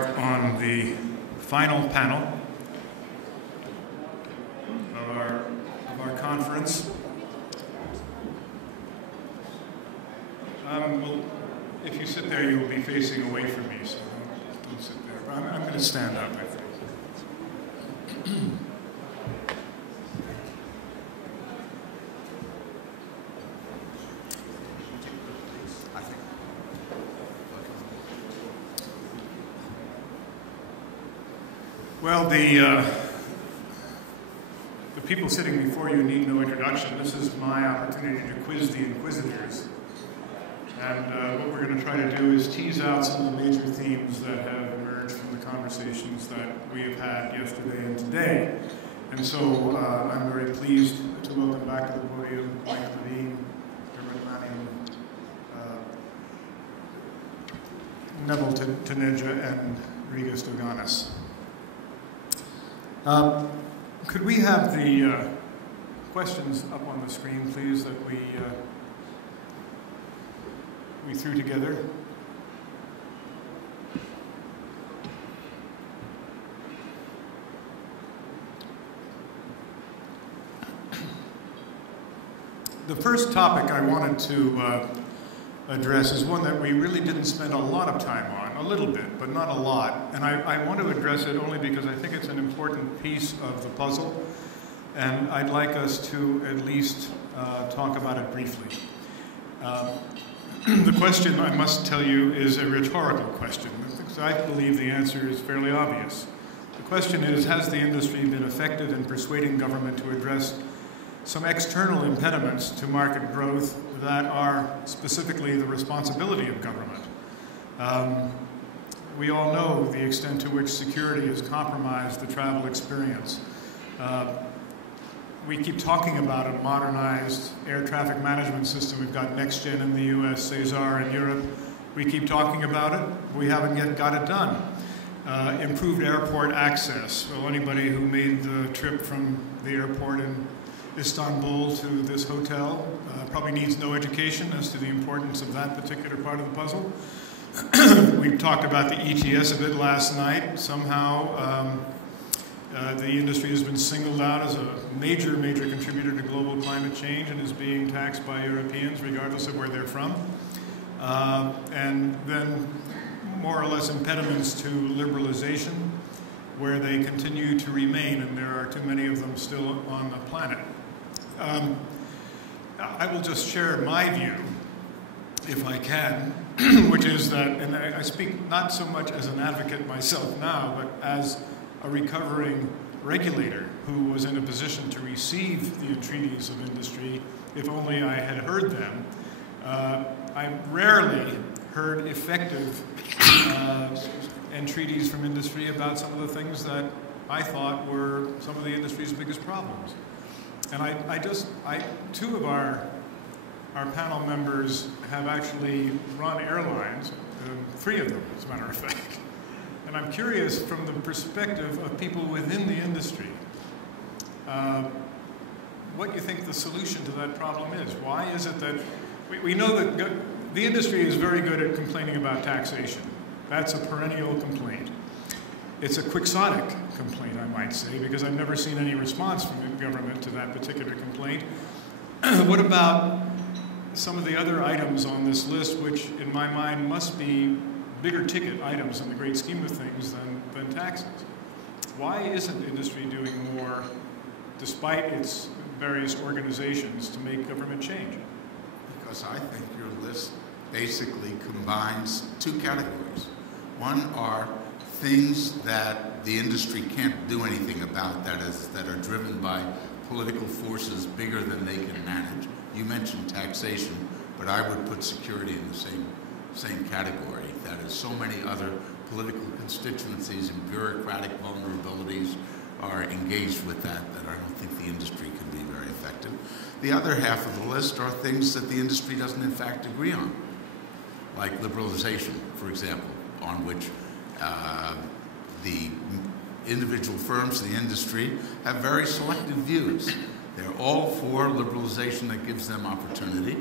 On the final panel of our conference. Well, if you sit there, you will be facing away from me, so don't sit there. But I'm going to stand up, I think. Well, the people sitting before you need no introduction. This is my opportunity to quiz the inquisitors. And what we're going to try to do is tease out some of the major themes that have emerged from the conversations that we have had yesterday and today. And so I'm very pleased to welcome back to the podium Mike Levine, Dermot Manning, Neville Taneja, and Riga Stoganis. Could we have the questions up on the screen, please, that we threw together? The first topic I wanted to address is one that we really didn't spend a lot of time on, a little bit, but not a lot. And I want to address it only because I think it's an important piece of the puzzle, and I'd like us to at least talk about it briefly. The question, I must tell you, is a rhetorical question. I believe the answer is fairly obvious. The question is, has the industry been effective in persuading government to address some external impediments to market growth that are specifically the responsibility of government? We all know the extent to which security has compromised the travel experience. We keep talking about a modernized air traffic management system. We've got NextGen in the US, Cesar in Europe. We keep talking about it. We haven't yet got it done. Improved airport access. Well, anybody who made the trip from the airport in Istanbul to this hotel probably needs no education as to the importance of that particular part of the puzzle. We talked about the ETS a bit last night. Somehow the industry has been singled out as a major contributor to global climate change and is being taxed by Europeans regardless of where they're from. And then more or less impediments to liberalization where they continue to remain, and there are too many of them still on the planet. I will just share my view, if I can, which is that, and I speak not so much as an advocate myself now, but as a recovering regulator who was in a position to receive the entreaties of industry, if only I had heard them. I rarely heard effective entreaties from industry about some of the things that I thought were some of the industry's biggest problems. And two of our panel members have actually run airlines, 3 of them, as a matter of fact. And I'm curious, from the perspective of people within the industry, what you think the solution to that problem is. Why is it that we know that the industry is very good at complaining about taxation. That's a perennial complaint. It's a quixotic complaint, I might say, because I've never seen any response from the government to that particular complaint. What about some of the other items on this list, which in my mind must be bigger ticket items in the great scheme of things than taxes? Why isn't industry doing more, despite its various organizations, to make government change? Because I think your list basically combines 2 categories. One are things that the industry can't do anything about, that are driven by political forces bigger than they can manage. You mentioned taxation, but I would put security in the same category. That is, so many other political constituencies and bureaucratic vulnerabilities are engaged with that I don't think the industry can be very effective. The other half of the list are things that the industry doesn't in fact agree on, like liberalization, for example, on which the individual firms, the industry, have very selective views. They're all for liberalization that gives them opportunity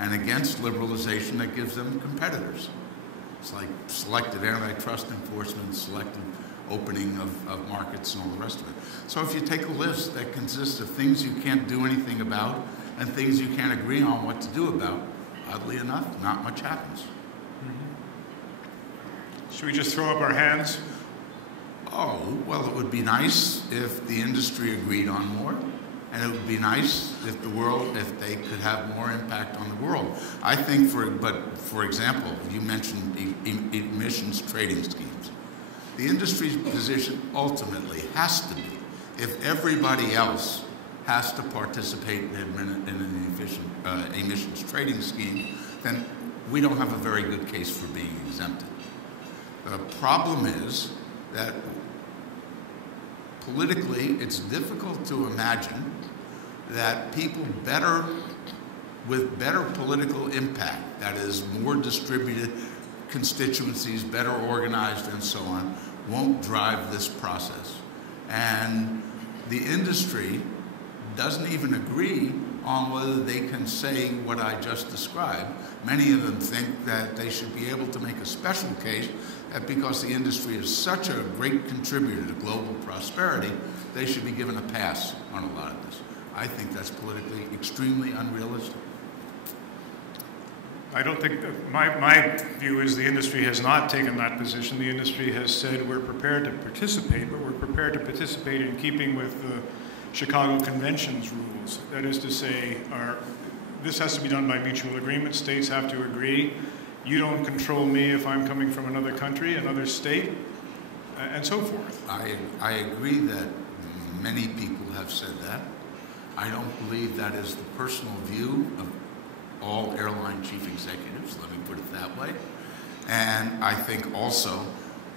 and against liberalization that gives them competitors. It's like selective antitrust enforcement, selective opening of markets and all the rest of it. So if you take a list that consists of things you can't do anything about and things you can't agree on what to do about, oddly enough, not much happens. Should we just throw up our hands? Oh, well, it would be nice if the industry agreed on more, and it would be nice if if they could have more impact on the world. I think, for example, you mentioned emissions trading schemes. The industry's position ultimately has to be, if everybody else has to participate in an emissions trading scheme, then we don't have a very good case for being exempted. The problem is that politically, it's difficult to imagine that people with better political impact, that is, more distributed constituencies, better organized and so on, won't drive this process. And the industry doesn't even agree on whether they can say what I just described. Many of them think that they should be able to make a special case that because the industry is such a great contributor to global prosperity, they should be given a pass on a lot of this. I think that's politically extremely unrealistic. I don't think, my view is the industry has not taken that position. The industry has said we're prepared to participate, but we're prepared to participate in keeping with the Chicago Convention's rules. That is to say, this has to be done by mutual agreement. States have to agree. You don't control me if I'm coming from another country, another state, and so forth. I agree that many people have said that. I don't believe that is the personal view of all airline chief executives, let me put it that way. And I think also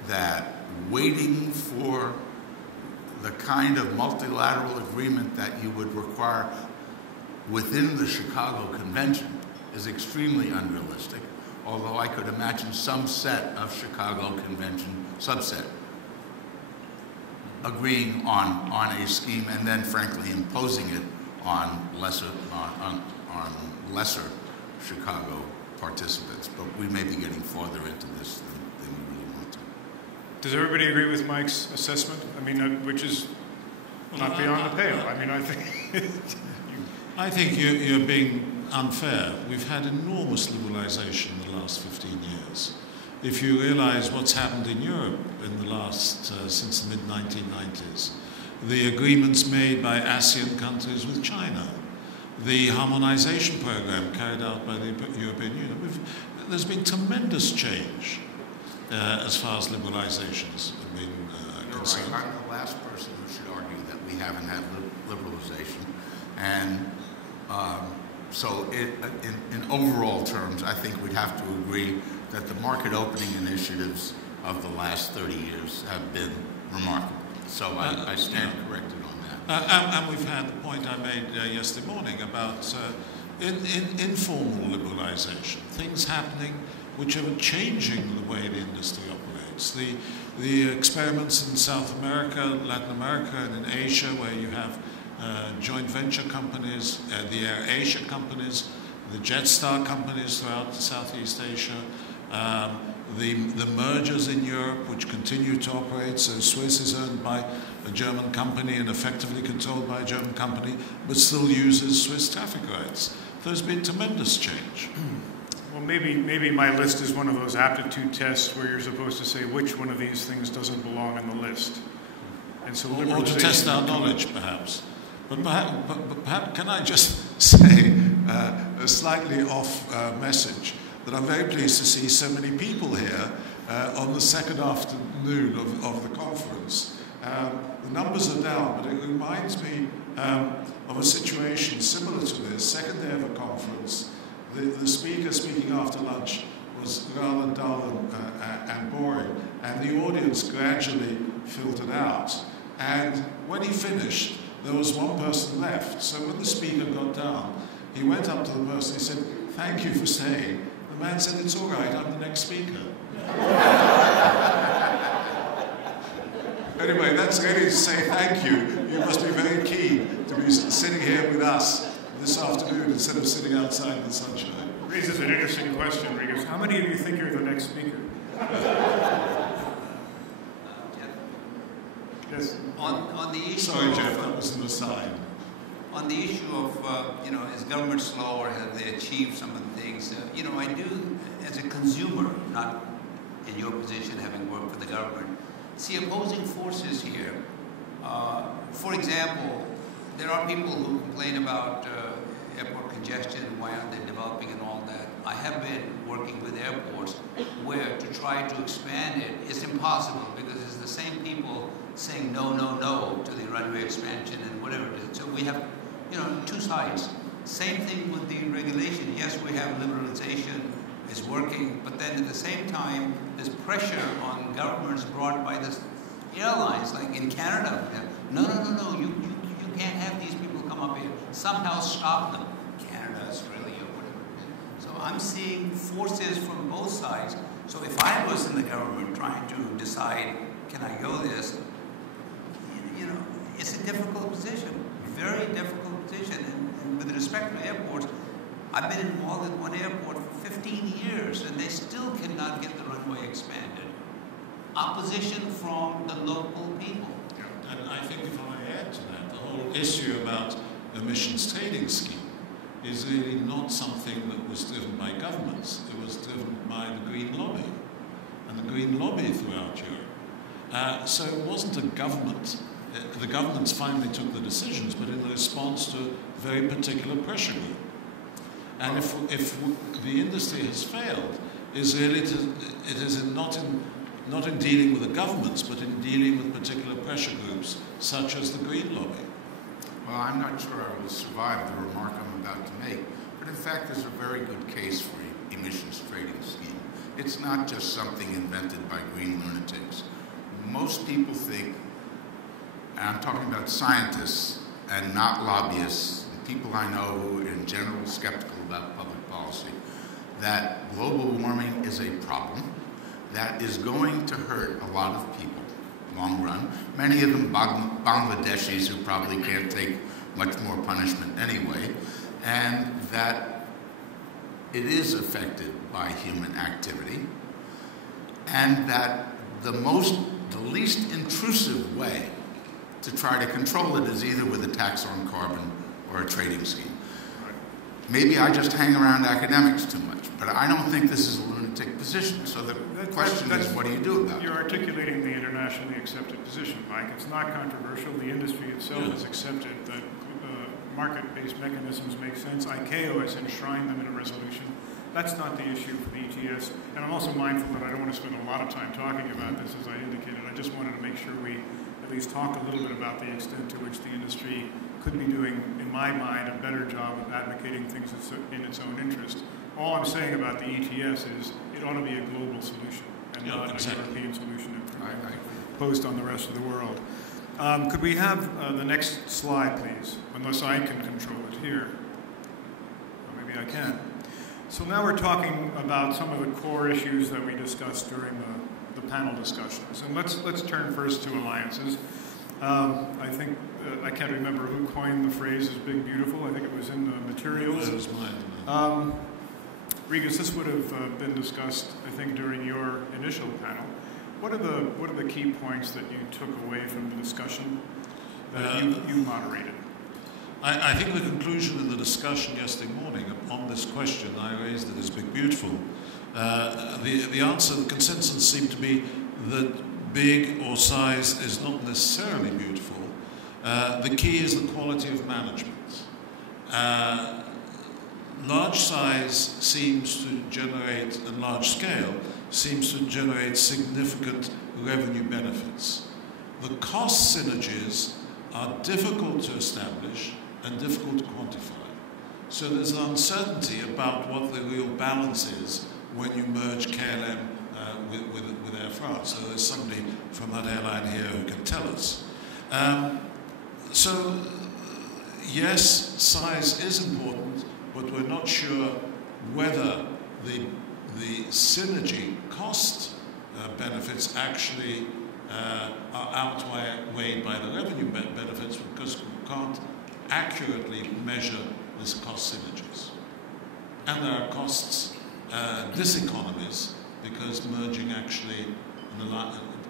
that waiting for the kind of multilateral agreement that you would require within the Chicago Convention is extremely unrealistic, although I could imagine some set of Chicago Convention subset agreeing on a scheme and then frankly imposing it on lesser Chicago participants. But we may be getting farther into this than we really want to. Does everybody agree with Mike's assessment? I mean, which is not beyond the pale. I mean, I think... I think you're being unfair. We've had enormous liberalization in the last 15 years. If you realize what's happened in Europe in the last, since the mid-1990s, the agreements made by ASEAN countries with China, the harmonization program carried out by the European Union, there's been tremendous change as far as liberalizations have been concerned. Right. I'm the last person who should argue that we haven't had liberalization. And so in overall terms, I think we'd have to agree that the market opening initiatives of the last 30 years have been remarkable. So I stand corrected on that. And we've had the point I made yesterday morning about informal liberalization, things happening which are changing the way the industry operates. The experiments in South America, Latin America, and in Asia, where you have joint venture companies, the Air Asia companies, the Jetstar companies throughout Southeast Asia, the mergers in Europe which continue to operate. So Swiss is owned by a German company and effectively controlled by a German company, but still uses Swiss traffic rights. There's been tremendous change. Well, maybe my list is one of those aptitude tests where you're supposed to say which one of these things doesn't belong in the list. And so or to test our knowledge, perhaps. But perhaps can I just say a slightly off message that I'm very pleased to see so many people here on the second afternoon of the conference. The numbers are down, but it reminds me of a situation similar to this. Second day of a conference, the speaker speaking after lunch was rather dull and boring, and the audience gradually filtered out. And when he finished, there was one person left. So when the speaker got down, he went up to the person, he said, "Thank you for staying." The man said, "It's all right, I'm the next speaker." Anyway, that's really to say thank you. You must be very keen to be sitting here with us this afternoon instead of sitting outside in the sunshine. Raises an interesting question, Regis. How many of you think you're the next speaker? Yes. On the issue Sorry, Jeff, that was an aside. On the issue of, is government slow or have they achieved some of the things? I do, as a consumer, not in your position having worked for the government, see opposing forces here. For example, there are people who complain about airport congestion, why aren't they developing and all that. I have been working with airports where to try to expand it, it's impossible because it's the same people saying no, no, no to the runway expansion and whatever it is. So we have, two sides. Same thing with the regulation. Yes, we have liberalization, it's working, but then at the same time, there's pressure on governments brought by the airlines, like in Canada. No, you can't have these people come up here. Somehow stop them. Canada, Australia, whatever. So I'm seeing forces from both sides. So if I was in the government trying to decide, can I go this? It's a difficult position, very difficult position. And with respect to airports, I've been involved in one airport for 15 years, and they still cannot get the runway expanded. Opposition from the local people. And I think if I add to that, the whole issue about emissions trading scheme is really not something that was driven by governments. It was driven by the Green Lobby, and the Green Lobby throughout Europe. So it wasn't a government. The governments finally took the decisions, but in response to a very particular pressure group. And if the industry has failed, it is not in dealing with the governments, but in dealing with particular pressure groups, such as the Green Lobby. Well, I'm not sure I will survive the remark I'm about to make, but in fact there's a very good case for emissions trading scheme. It's not just something invented by green lunatics. Most people think, and I'm talking about scientists and not lobbyists, people I know who are in general skeptical about public policy, that global warming is a problem that is going to hurt a lot of people long run, many of them Bangladeshis who probably can't take much more punishment anyway, and that it is affected by human activity, and that the least intrusive way to try to control it is either with a tax on carbon or a trading scheme. Maybe I just hang around academics too much, but I don't think this is a lunatic position. So the question is, what do you do about it? You're articulating the internationally accepted position, Mike. It's not controversial. The industry itself has accepted that market-based mechanisms make sense. ICAO has enshrined them in a resolution. That's not the issue for the ETS. And I'm also mindful that I don't want to spend a lot of time talking about this, as I indicated. I just wanted to make sure we at least talk a little bit about the extent to which the industry could be doing, in my mind, a better job of advocating things in its own interest. All I'm saying about the ETS is it ought to be a global solution and not a European solution imposed on the rest of the world. Could we have the next slide, please? Unless I can control it here. Or maybe I can. So now we're talking about some of the core issues that we discussed during the panel discussions. And let's turn first to alliances. I think, I can't remember who coined the phrase as big, beautiful. I think it was in the materials. That was mine. Regis, this would have been discussed, I think, during your initial panel. What are the key points that you took away from the discussion that you moderated? I think the conclusion of the discussion yesterday morning on this question, I raised it as big, beautiful. The answer, the consensus seemed to be that big or size is not necessarily beautiful. The key is the quality of management. Large size seems to generate, and large scale, seems to generate significant revenue benefits. The cost synergies are difficult to establish and difficult to quantify. So there's an uncertainty about what the real balance is when you merge KLM with Air France. So there's somebody from that airline here who can tell us. So yes, size is important, but we're not sure whether the synergy cost benefits actually are outweighed by the revenue benefits, because we can't accurately measure this cost synergies. And there are costs, diseconomies because merging actually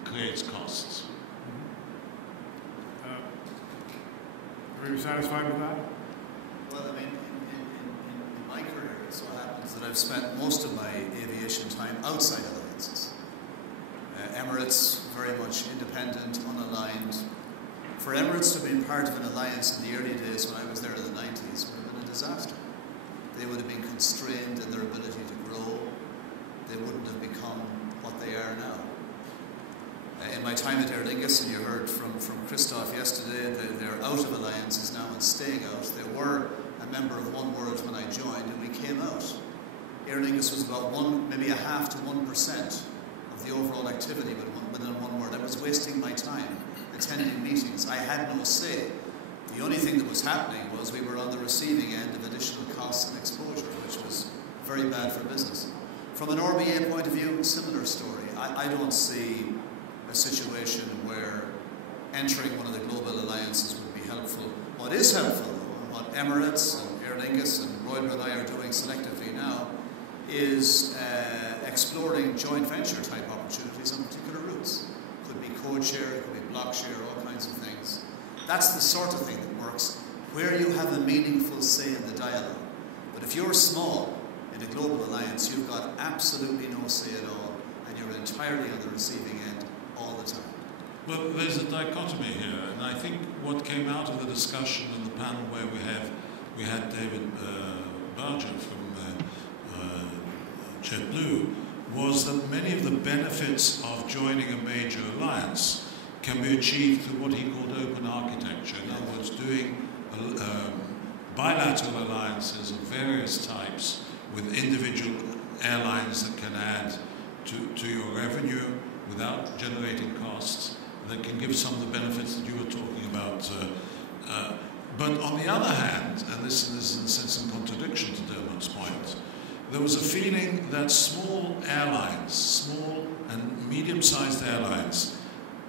creates costs. Are you satisfied with that? Well, I mean, in my career, it so happens that I've spent most of my aviation time outside alliances. Emirates, very much independent, unaligned. For Emirates to have been part of an alliance in the early days when I was there in the 90s would have been a disaster. They would have been constrained in their ability to grow. They wouldn't have become what they are now. In my time at Aer Lingus, and you heard from Christoph yesterday, they're out of alliances now and staying out. They were a member of One World when I joined, and we came out. Aer Lingus was about maybe 0.5 to 1% of the overall activity within One World. I was wasting my time attending meetings. I had no say. The only thing that was happening was we were on the receiving end of additional costs and exposure, which was very bad for business. From an RBA point of view, similar story. I don't see a situation where entering one of the global alliances would be helpful. What is helpful, though, and what Emirates and Aer Lingus and Royal and I are doing selectively now, is exploring joint venture type opportunities on particular routes. Could be code share, it could be block share, all kinds of things. That's the sort of thing that works where you have a meaningful say in the dialogue. But if you're small in a global alliance, you've got absolutely no say at all, and you're entirely on the receiving end all the time. Well, there's a dichotomy here, and I think what came out of the discussion in the panel where we had David Barger from JetBlue was that many of the benefits of joining a major alliance can be achieved through what he called open architecture. In other words, doing bilateral alliances of various types with individual airlines that can add to your revenue without generating costs, that can give some of the benefits that you were talking about. But on the other hand, and this is in a sense in contradiction to Dermot's point, there was a feeling that small airlines, small and medium-sized airlines,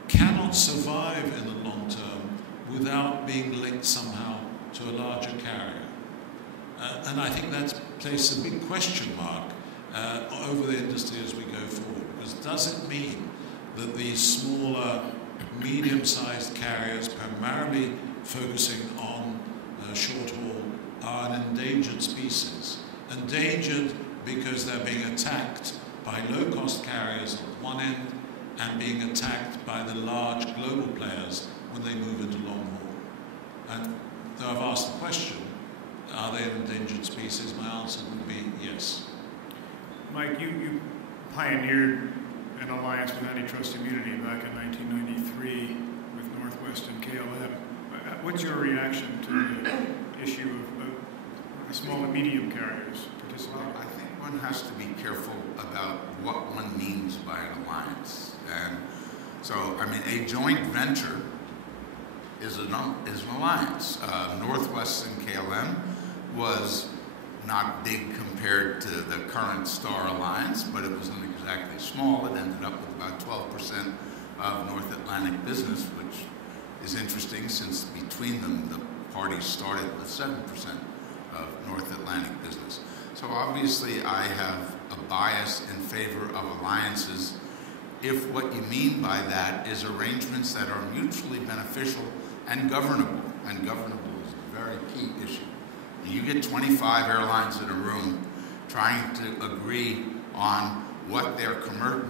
cannot survive in the long term without being linked somehow to a larger carrier. And I think that places a big question mark over the industry as we go forward. Because does it mean that these smaller, medium-sized carriers, primarily focusing on short haul, are an endangered species? Endangered because they're being attacked by low-cost carriers at one end and being attacked by the large global players when they move into long haul. And though I've asked the question, are they an endangered species? My answer would be yes. Mike, you pioneered an alliance with antitrust immunity back in 1993 with Northwest and KLM. What's your reaction to the issue of the small and medium carriers participating? Well, I think one has to be careful about what one means by an alliance. And so, I mean, a joint venture is an alliance. Northwest and KLM was not big compared to the current Star Alliance, but it wasn't exactly small. It ended up with about 12% of North Atlantic business, which is interesting since between them the parties started with 7% of North Atlantic business. So obviously I have a bias in favor of alliances if what you mean by that is arrangements that are mutually beneficial and governable. And governable is a very key issue. You get 25 airlines in a room trying to agree on what their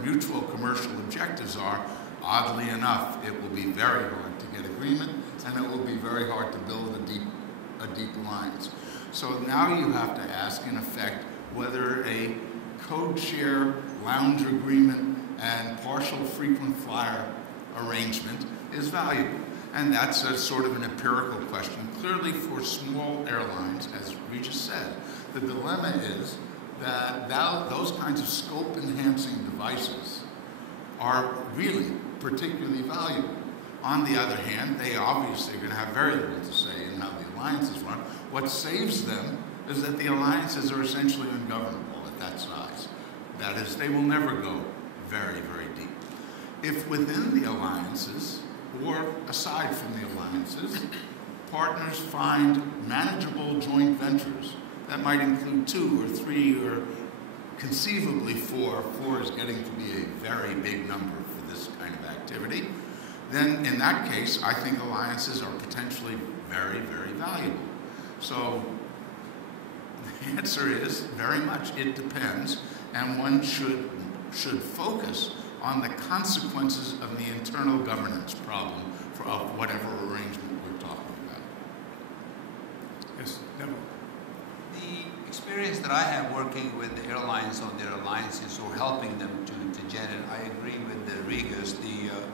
mutual commercial objectives are. Oddly enough, it will be very hard to get agreement, and it will be very hard to build a deep alliance. So now you have to ask, in effect, whether a code share, lounge agreement, and partial frequent flyer arrangement is valuable. And that's a sort of an empirical question. Clearly for small airlines, as Regis said, the dilemma is that those kinds of scope-enhancing devices are really particularly valuable. On the other hand, they obviously are going to have very little to say in how the alliances run. What saves them is that the alliances are essentially ungovernable at that size. That is, they will never go very, very deep. If within the alliances, or aside from the alliances, partners find manageable joint ventures that might include 2 or 3 or conceivably four is getting to be a very big number for this kind of activity, then in that case, I think alliances are potentially very, very valuable. So the answer is very much it depends, and one should focus on the consequences of the internal governance problem of whatever arrangement we're talking about. Yes, Neville. The experience that I have working with the airlines on their alliances or helping them to gen it, I agree with the Regas.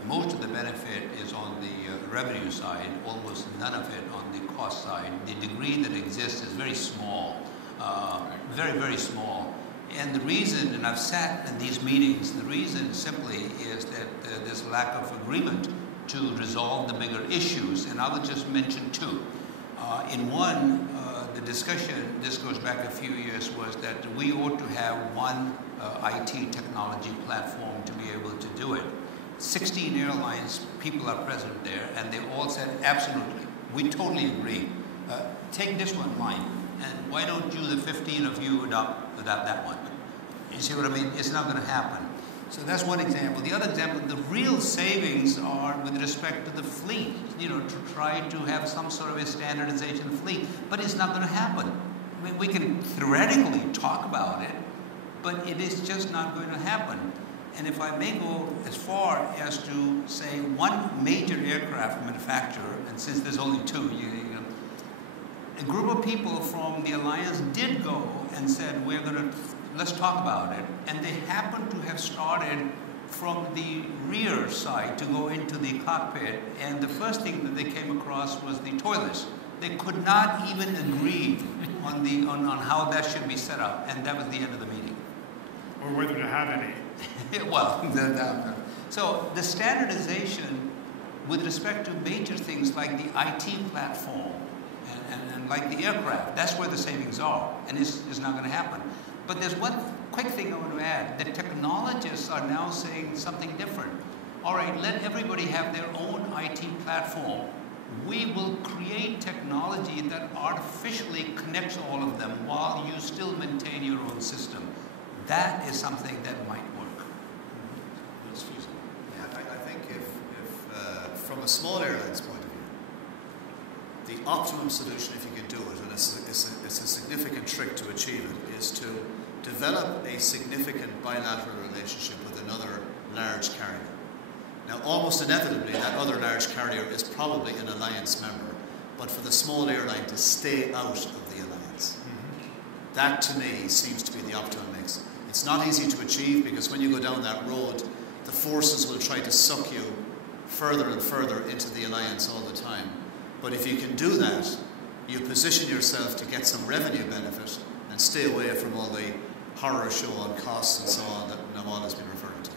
Most of the benefit is on the revenue side, almost none of it on the cost side. The degree that exists is very small, very, very small. And the reason, and I've sat in these meetings, the reason simply is that there's lack of agreement to resolve the bigger issues. And I will just mention two. In one, the discussion, this goes back a few years, was that we ought to have one IT technology platform to be able to do it. 16 airlines, people are present there, and they all said, absolutely, we totally agree. Take this one line, and why don't you, the 15 of you, adopt that one? You see what I mean? It's not going to happen. So that's one example. The other example, the real savings are with respect to the fleet, to try to have some sort of a standardization fleet, but it's not going to happen. I mean, we can theoretically talk about it, but it is just not going to happen. And if I may go as far as to say one major aircraft manufacturer, and since there's only two, a group of people from the alliance did go and said, let's talk about it. And they happened to have started from the rear side to go into the cockpit. And the first thing that they came across was the toilets. They could not even agree on how that should be set up. And that was the end of the meeting. Or whether to have any. Well, so the standardization with respect to major things like the IT platform and like the aircraft, that's where the savings are. And it's not going to happen. But there's one quick thing I want to add. The technologists are now saying something different. All right, let everybody have their own IT platform. We will create technology that artificially connects all of them while you still maintain your own system. That is something that might work. That's feasible. Yeah, I think if from a small airline's point of view, the optimum solution, if you can do it, and it's a significant trick to achieve it, is to develop a significant bilateral relationship with another large carrier. Now, almost inevitably, that other large carrier is probably an alliance member, but for the small airline to stay out of the alliance, that to me seems to be the optimum mix. It's not easy to achieve because when you go down that road, the forces will try to suck you further and further into the alliance all the time. But if you can do that, you position yourself to get some revenue benefit and stay away from all the horror show on costs and so on that Nawal has been referring to.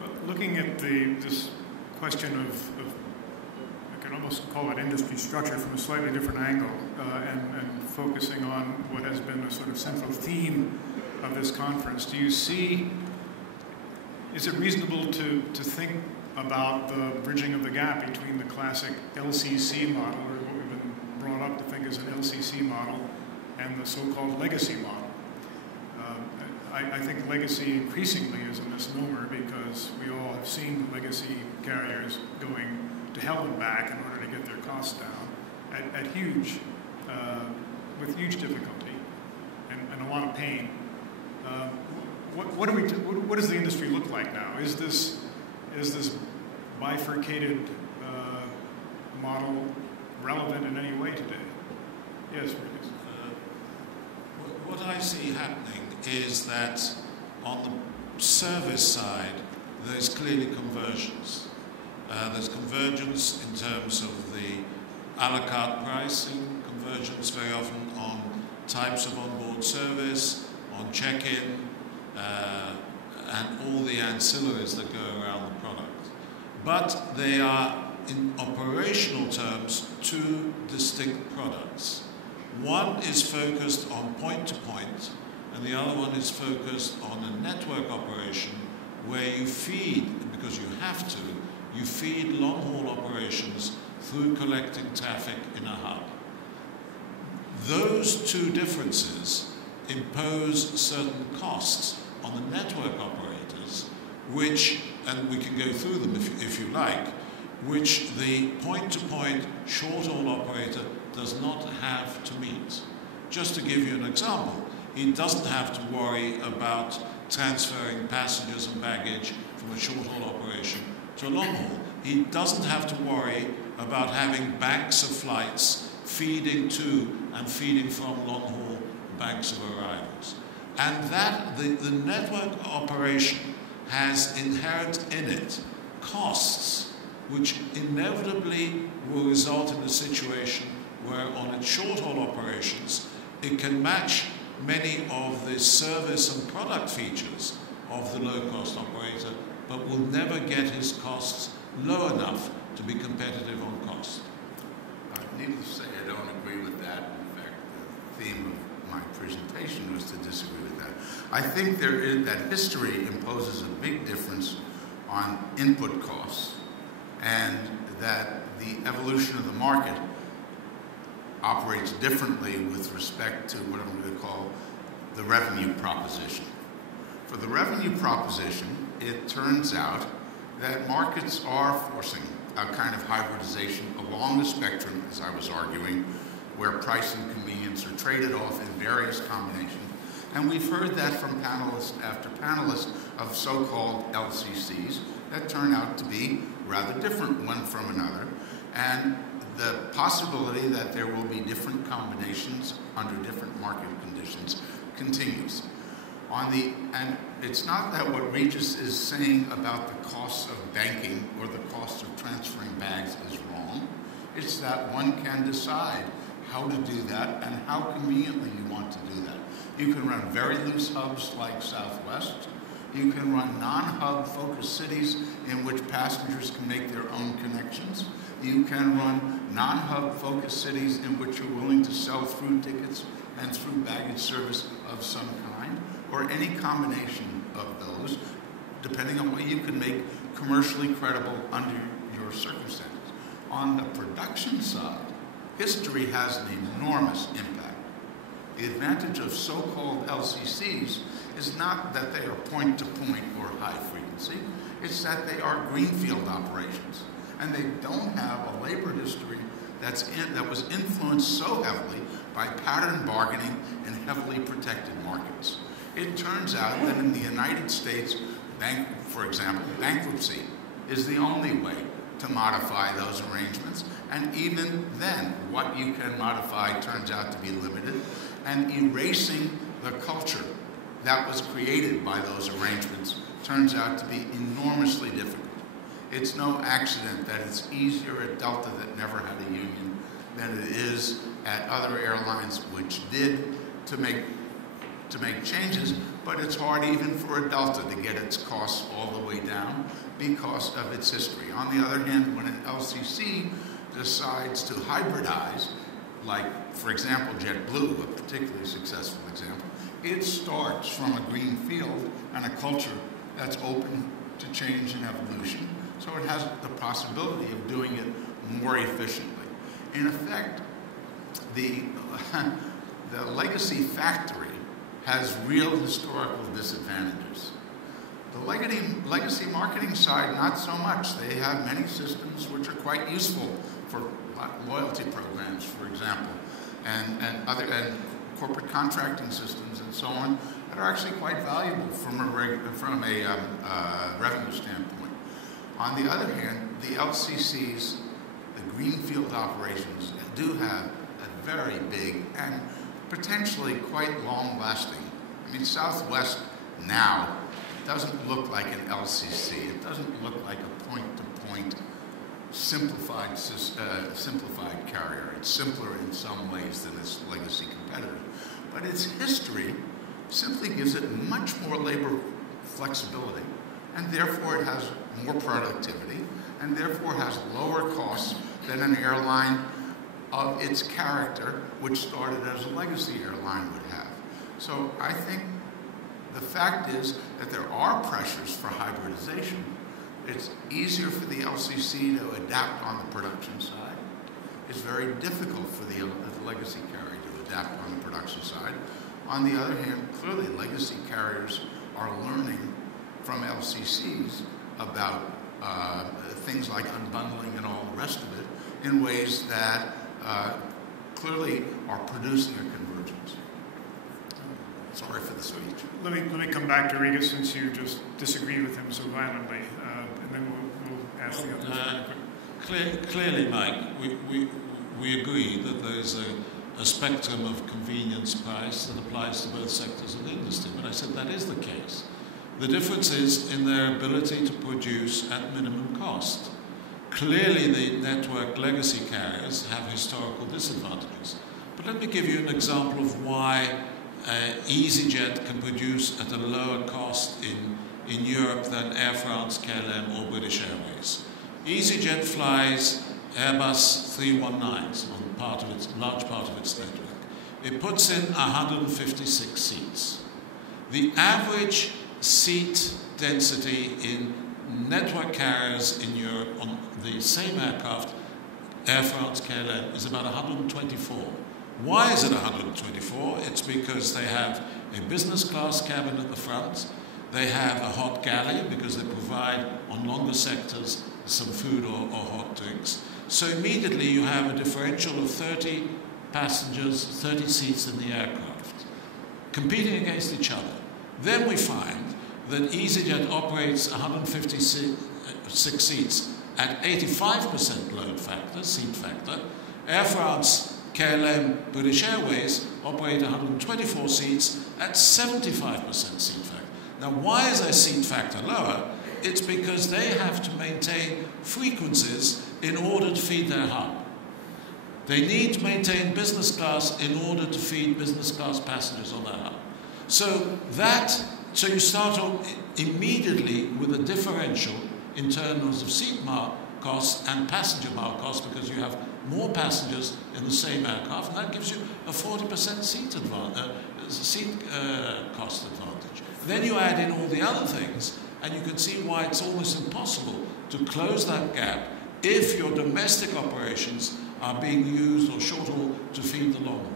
Well, looking at this question of, I can almost call it industry structure from a slightly different angle, and focusing on what has been a sort of central theme of this conference, do you see, is it reasonable to think about the bridging of the gap between the classic LCC model, or what we've been brought up to think as an LCC model, and the so-called legacy model? I think legacy increasingly is a misnomer because we all have seen legacy carriers going to hell and back in order to get their costs down with huge difficulty and a lot of pain. What does the industry look like now? Is this bifurcated model relevant in any way today? Yes, Marcus. What I see happening is that on the service side, there's clearly convergence. There's convergence in terms of the a la carte pricing, convergence very often on types of onboard service, on check-in, and all the ancillaries that go around the product. But they are, in operational terms, two distinct products. One is focused on point-to-point, and the other one is focused on a network operation where you feed, because you have to, you feed long-haul operations through collecting traffic in a hub. Those two differences impose certain costs on the network operators, which, and we can go through them if you like, which the point-to-point short-haul operator does not have to meet. Just to give you an example, he doesn't have to worry about transferring passengers and baggage from a short-haul operation to a long-haul. He doesn't have to worry about having banks of flights feeding to and feeding from long-haul banks of arrivals. And that, the network operation has inherent in it costs which inevitably will result in a situation where on its short-haul operations it can match many of the service and product features of the low-cost operator, but will never get his costs low enough to be competitive on cost. Needless to say, I don't agree with that. In fact, the theme of my presentation was to disagree with that. I think that history imposes a big difference on input costs, and that the evolution of the market operates differently with respect to what I'm going to call the revenue proposition. For the revenue proposition, it turns out that markets are forcing a kind of hybridization along the spectrum, as I was arguing, where price and convenience are traded off in various combinations. And we've heard that from panelist after panelist of so-called LCCs that turn out to be rather different one from another. And the possibility that there will be different combinations under different market conditions continues. And it's not that what Regis is saying about the costs of banking or the cost of transferring bags is wrong. It's that one can decide how to do that and how conveniently you want to do that. You can run very loose hubs like Southwest. You can run non-hub focused cities in which passengers can make their own connections. You can run non-hub focused cities in which you're willing to sell through tickets and through baggage service of some kind, or any combination of those, depending on what you can make commercially credible under your circumstances. On the production side, history has an enormous impact. The advantage of so-called LCCs is not that they are point-to-point or high frequency, it's that they are greenfield operations. And they don't have a labor history that was influenced so heavily by pattern bargaining in heavily protected markets. It turns out that in the United States, for example, bankruptcy is the only way to modify those arrangements. And even then, what you can modify turns out to be limited. And erasing the culture that was created by those arrangements turns out to be enormously difficult. It's no accident that it's easier at Delta that never had a union than it is at other airlines which did to make changes, but it's hard even for a Delta to get its costs all the way down because of its history. On the other hand, when an LCC decides to hybridize, like, for example, JetBlue, a particularly successful example, it starts from a green field and a culture that's open to change and evolution. So it has the possibility of doing it more efficiently. In effect, the legacy factory has real historical disadvantages. The legacy marketing side, not so much. They have many systems which are quite useful for loyalty programs, for example, and corporate contracting systems and so on that are actually quite valuable from a revenue standpoint. On the other hand, the LCCs, the greenfield operations, do have a very big and potentially quite long-lasting. I mean, Southwest now doesn't look like an LCC. It doesn't look like a point-to-point simplified carrier. It's simpler in some ways than its legacy competitor. But its history simply gives it much more labor flexibility, and therefore it has more productivity, and therefore has lower costs than an airline of its character, which started as a legacy airline would have. So I think the fact is that there are pressures for hybridization. It's easier for the LCC to adapt on the production side. It's very difficult for the legacy carrier to adapt on the production side. On the other hand, clearly legacy carriers are learning from LCCs about things like unbundling and all the rest of it in ways that clearly are producing a convergence. Sorry for the speech. Let me come back to Riga since you just disagreed with him so violently, and then we'll ask the others. Clearly, Mike, we agree that there's a spectrum of convenience price that applies to both sectors of the industry, but I said that is the case. The difference is in their ability to produce at minimum cost. Clearly, the network legacy carriers have historical disadvantages. But let me give you an example of why EasyJet can produce at a lower cost in Europe than Air France, KLM or British Airways. EasyJet flies Airbus 319s on large part of its network. It puts in 156 seats. The average seat density in network carriers in Europe on the same aircraft, Air France, KLM, is about 124. Why is it 124? It's because they have a business class cabin at the front, they have a hot galley because they provide on longer sectors some food or hot drinks. So immediately you have a differential of 30 passengers, 30 seats in the aircraft, competing against each other. Then we find that EasyJet operates 156 seats at 85% load factor, seat factor. Air France, KLM, British Airways operate 124 seats at 75% seat factor. Now, why is their seat factor lower? It's because they have to maintain frequencies in order to feed their hub. They need to maintain business class in order to feed business class passengers on their hub. So you start off immediately with a differential in terms of seat mile costs and passenger mile costs because you have more passengers in the same aircraft, and that gives you a 40% seat cost advantage. Then you add in all the other things, and you can see why it's almost impossible to close that gap if your domestic operations are being used or short-haul to feed the long haul.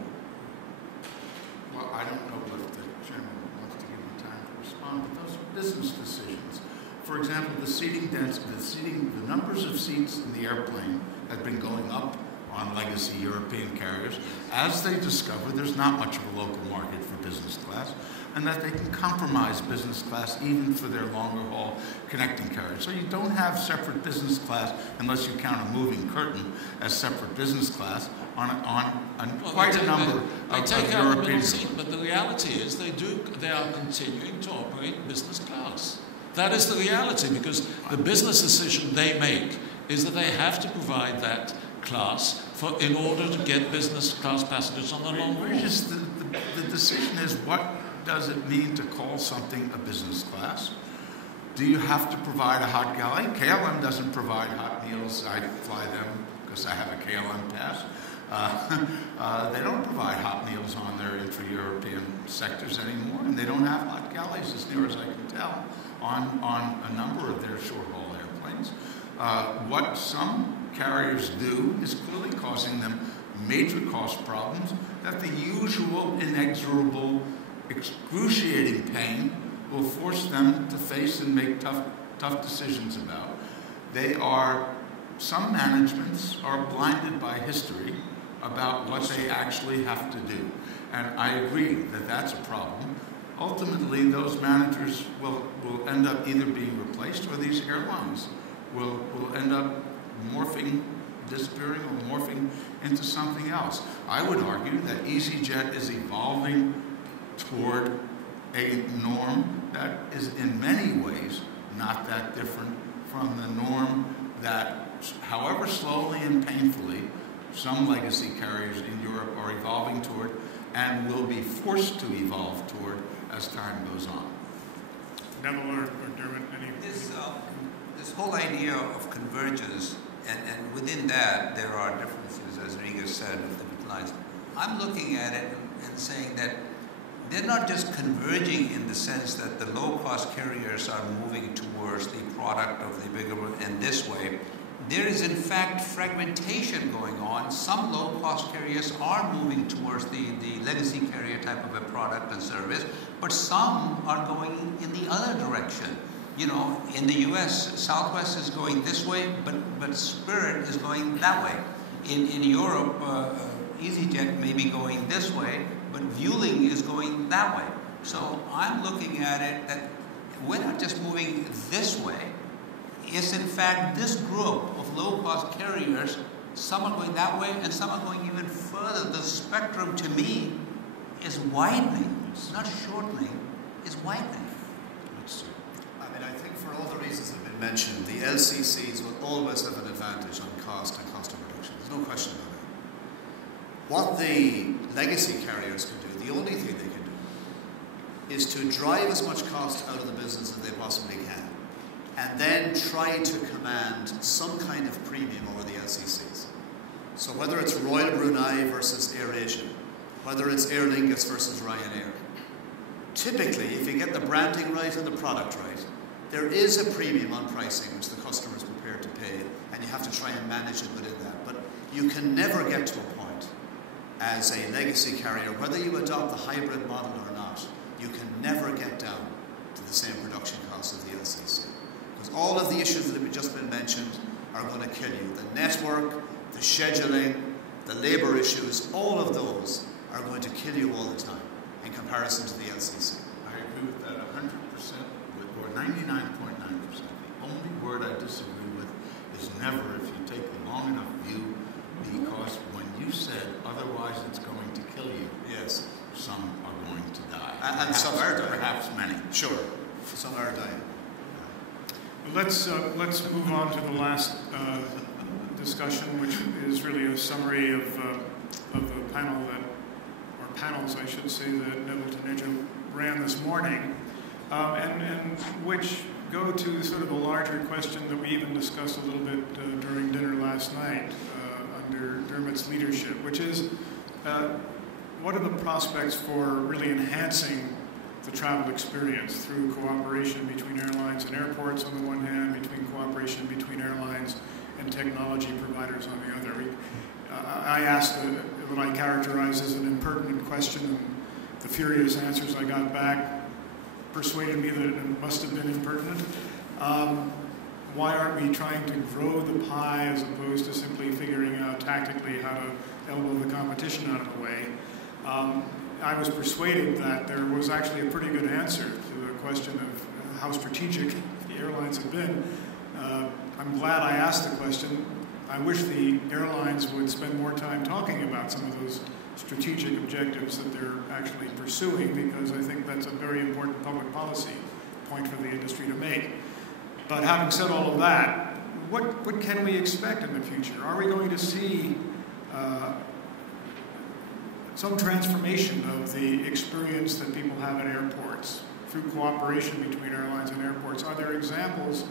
Well, I don't know if the chairman wants to give me time to respond, but those business decisions, for example, the seating density, the numbers of seats in the airplane have been going up on legacy European carriers as they discover there's not much of a local market for business class, and that they can compromise business class even for their longer haul connecting carriers. So you don't have separate business class unless you count a moving curtain as separate business class on quite a number of European seat, but the reality is they are continuing to operate business class. That is the reality, because the business decision they make is that they have to provide that class in order to get business class passengers on the long haul. The decision is, what does it mean to call something a business class? Do you have to provide a hot galley? KLM doesn't provide hot meals. I fly them because I have a KLM pass. They don't provide hot meals on their intra-European sectors anymore, and they don't have hot galleys, as near as I can tell, on a number of their short-haul airplanes. What some carriers do is clearly causing them major cost problems that the usual inexorable, excruciating pain will force them to face and make tough decisions about. Some managements are blinded by history about what they actually have to do. And I agree that that's a problem. Ultimately, those managers will end up either being replaced, or these airlines will end up disappearing or morphing into something else. I would argue that EasyJet is evolving toward a norm that is in many ways not that different from the norm that, however slowly and painfully, some legacy carriers in Europe are evolving toward and will be forced to evolve toward as time goes on. Neville or Derwent, any? This whole idea of convergence, and within that there are differences, as Riga said, with the lines. I'm looking at it and saying that they're not just converging in the sense that the low-cost carriers are moving towards the product of the bigger, and this way. there is in fact fragmentation going on. Some low-cost carriers are moving towards the legacy carrier type of a product and service, but some are going in the other direction. You know, in the US, Southwest is going this way, but Spirit is going that way. In Europe, EasyJet may be going this way, but Vueling is going that way. So I'm looking at it that we're not just moving this way. It's in fact this group of low-cost carriers, some are going that way and some are going even further. The spectrum to me is widening. It's not shortening, it's widening. I mean, I think for all the reasons that have been mentioned, the LCCs will always have an advantage on cost and cost of production. There's no question about it. What the legacy carriers can do, the only thing they can do, is to drive as much cost out of the business as they possibly can, and then try to command some kind of premium over the LCCs. So whether it's Royal Brunei versus AirAsia, whether it's Aer Lingus versus Ryanair, typically, if you get the branding right and the product right, there is a premium on pricing which the customer is prepared to pay, and you have to try and manage it within that. But you can never get to a point as a legacy carrier, whether you adopt the hybrid model or not, you can never get down to the same production costs of the LCC. Because all of the issues that have just been mentioned are going to kill you. The network, the scheduling, the labour issues, all of those are going to kill you all the time in comparison to the LCC. I agree with that 100%, or 99.9%. The only word I disagree with is never, if you take the long enough view, because when you said otherwise it's going to kill you, yes, some are going to die. And some are dying. Perhaps many. Sure, some are dying. Let's move on to the last discussion, which is really a summary of the panel or panels, I should say, that Neville Taneja ran this morning, and which go to sort of a larger question that we even discussed a little bit during dinner last night under Dermot's leadership, which is what are the prospects for really enhancing the travel experience through cooperation between airlines and airports on the one hand, between cooperation between airlines and technology providers on the other. I asked what I characterize as an impertinent question, and the furious answers I got back persuaded me that it must have been impertinent. Why aren't we trying to grow the pie as opposed to simply figuring out tactically how to elbow the competition out of the way? I was persuaded that there was actually a pretty good answer to the question of how strategic the airlines have been. I'm glad I asked the question. I wish the airlines would spend more time talking about some of those strategic objectives that they're actually pursuing, because I think that's a very important public policy point for the industry to make. But having said all of that, what can we expect in the future? Are we going to see some transformation of the experience that people have at airports through cooperation between airlines and airports? Are there examples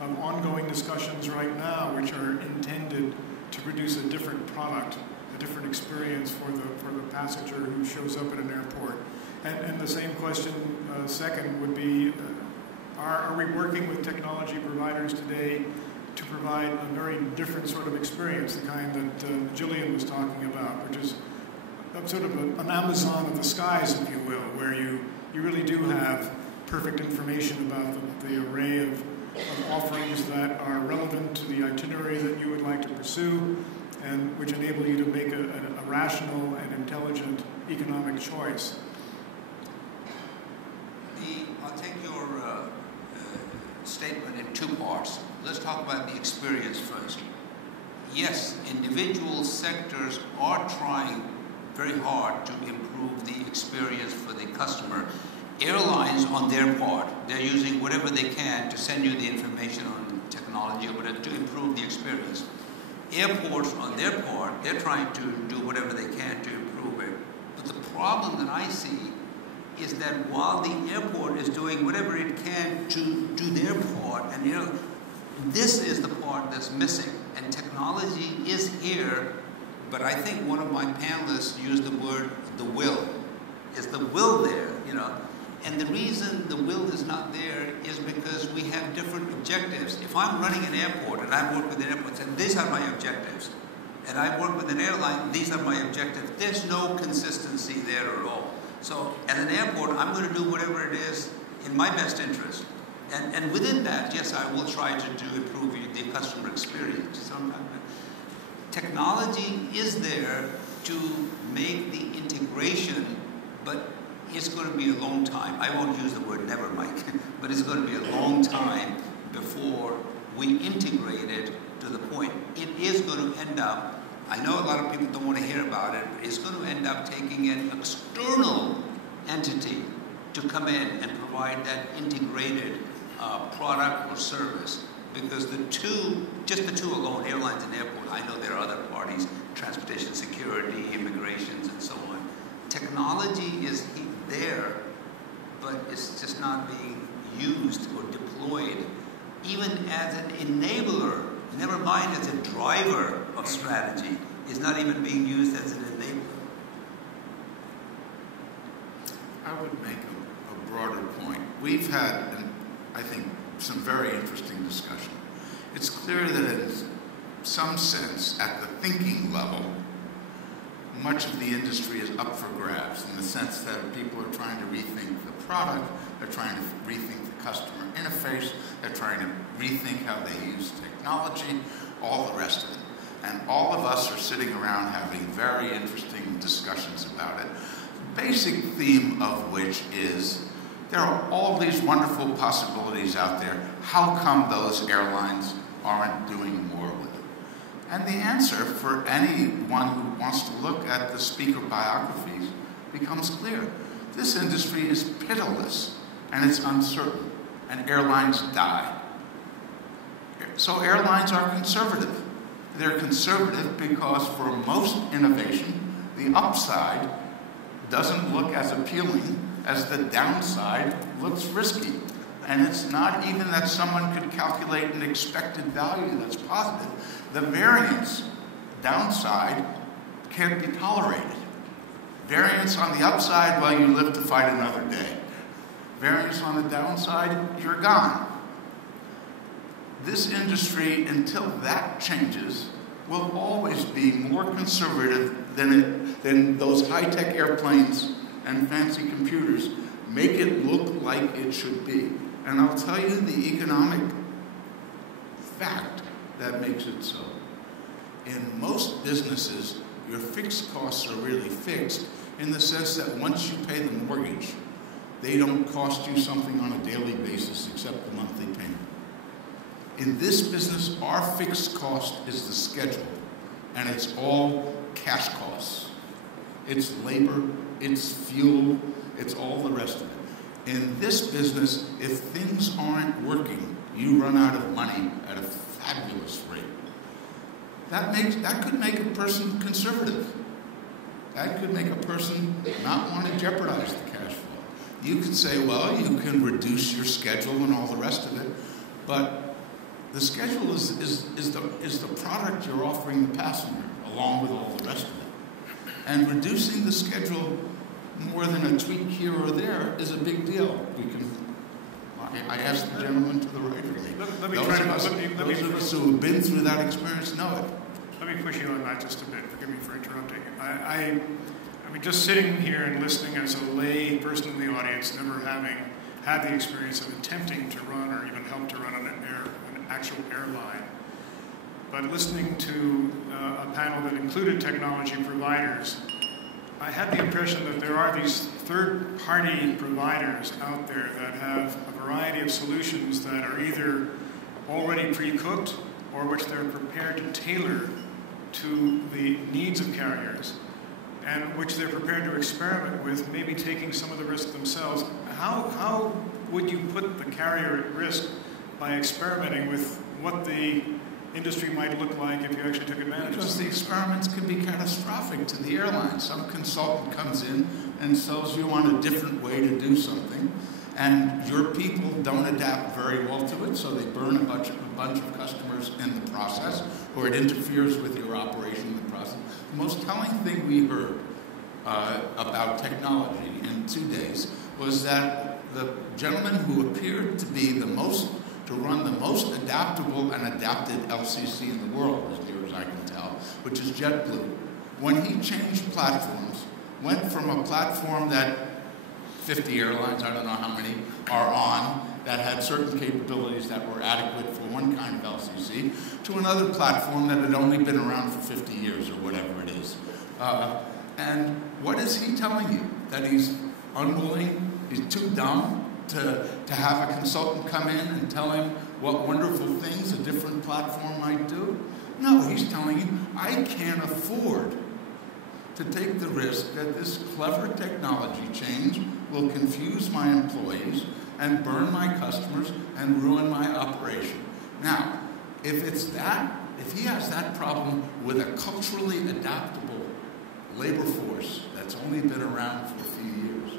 of ongoing discussions right now which are intended to produce a different product, a different experience for the passenger who shows up at an airport? And the same question, second, would be, are we working with technology providers today to provide a very different sort of experience, the kind that Gillian was talking about, which is sort of an Amazon of the skies, if you will, where you really do have perfect information about the array of offerings that are relevant to the itinerary that you would like to pursue, and which enable you to make a rational and intelligent economic choice. I'll take your statement in two parts. Let's talk about the experience first. Yes, individual sectors are trying very hard to improve the experience for the customer. Airlines, on their part, they're using whatever they can to send you the information on technology or whatever to improve the experience. Airports, on their part, they're trying to do whatever they can to improve it. But the problem that I see is that while the airport is doing whatever it can to do their part, and this is the part that's missing. And technology is here, but I think one of my panelists used the word the will. Is the will there, And the reason the will is not there is because we have different objectives. If I'm running an airport and I work with an airport, and these are my objectives, and I work with an airline, these are my objectives, there's no consistency there at all. So at an airport, I'm going to do whatever it is in my best interest. And within that, yes, I will try to improve the customer experience. Sometimes technology is there to make the integration, but it's going to be a long time. I won't use the word never, Mike, but it's going to be a long time before we integrate it to the point. It is going to end up, I know a lot of people don't want to hear about it, but it's going to end up taking an external entity to come in and provide that integrated product or service. Because just the two alone, airlines and airport, I know there are other parties, transportation security, immigrations, and so on. Technology is there, but it's just not being used or deployed, even as an enabler, never mind as a driver of strategy, is not even being used as an enabler. I would make a broader point. We've had, I think, some very interesting discussion. It's clear that in some sense, at the thinking level, much of the industry is up for grabs in the sense that people are trying to rethink the product, they're trying to rethink the customer interface, they're trying to rethink how they use technology, all the rest of it. And all of us are sitting around having very interesting discussions about it. The basic theme of which is there are all these wonderful possibilities out there. How come those airlines aren't doing more with it? And the answer for anyone who wants to look at the speaker biographies becomes clear. This industry is pitiless and it's uncertain, and airlines die. So airlines are conservative. They're conservative because for most innovation, the upside doesn't look as appealing as the downside looks risky. And it's not even that someone could calculate an expected value that's positive. The variance downside can't be tolerated. Variance on the upside, well, you live to fight another day. Variance on the downside, you're gone. This industry, until that changes, will always be more conservative than those high-tech airplanes and fancy computers make it look like it should be. And I'll tell you the economic fact that makes it so. In most businesses, your fixed costs are really fixed in the sense that once you pay the mortgage, they don't cost you something on a daily basis except the monthly payment. In this business, our fixed cost is the schedule, and it's all cash costs. It's labor, it's fuel, it's all the rest of it. In this business, if things aren't working, you run out of money at a fabulous rate. That could make a person conservative. That could make a person not want to jeopardize the cash flow. You could say, well, you can reduce your schedule and all the rest of it, but the schedule is the product you're offering the passenger, along with all the rest of it. And reducing the schedule more than a tweak here or there is a big deal. I asked the gentleman to the right of me. Those of us who have been through that experience know it. Let me push you on that just a bit. Forgive me for interrupting. I mean, just sitting here and listening as a lay person in the audience, never having had the experience of attempting to run or even help to run an actual airline, but listening to a panel that included technology providers, I had the impression that there are these third-party providers out there that have a variety of solutions that are either already pre-cooked or which they're prepared to tailor to the needs of carriers and which they're prepared to experiment with, maybe taking some of the risk themselves. How would you put the carrier at risk by experimenting with what the industry might look like if you actually took advantage of it? Because the experiments can be catastrophic to the airline. Some consultant comes in and sells you on a different way to do something, and your people don't adapt very well to it, so they burn a bunch of customers in the process, or it interferes with your operation in the process. The most telling thing we heard about technology in 2 days was that the gentleman who appeared to be to run the most adaptable and adapted LCC in the world, as near as I can tell, which is JetBlue. When he changed platforms, went from a platform that 50 airlines, I don't know how many, are on, that had certain capabilities that were adequate for one kind of LCC, to another platform that had only been around for 50 years or whatever it is. And what is he telling you? That he's unwilling, he's too dumb to have a consultant come in and tell him what wonderful things a different platform might do? No, he's telling you, I can't afford to take the risk that this clever technology change will confuse my employees and burn my customers and ruin my operation. Now, if he has that problem with a culturally adaptable labor force that's only been around for a few years,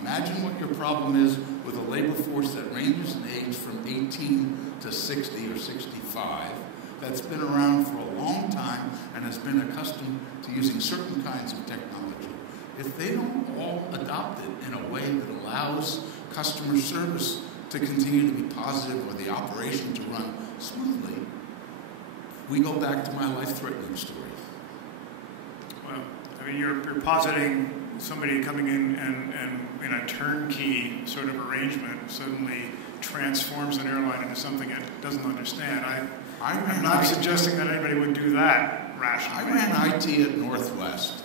imagine what your problem is with a labor force that ranges in age from 18 to 60 or 65, that's been around for a long time and has been accustomed to using certain kinds of technology. If they don't all adopt it in a way that allows customer service to continue to be positive or the operation to run smoothly, we go back to my life-threatening story. Well, I mean, you're positing somebody coming in and in a turnkey sort of arrangement suddenly transforms an airline into something it doesn't understand. I'm not suggesting that anybody would do that rationally. I ran IT at Northwest,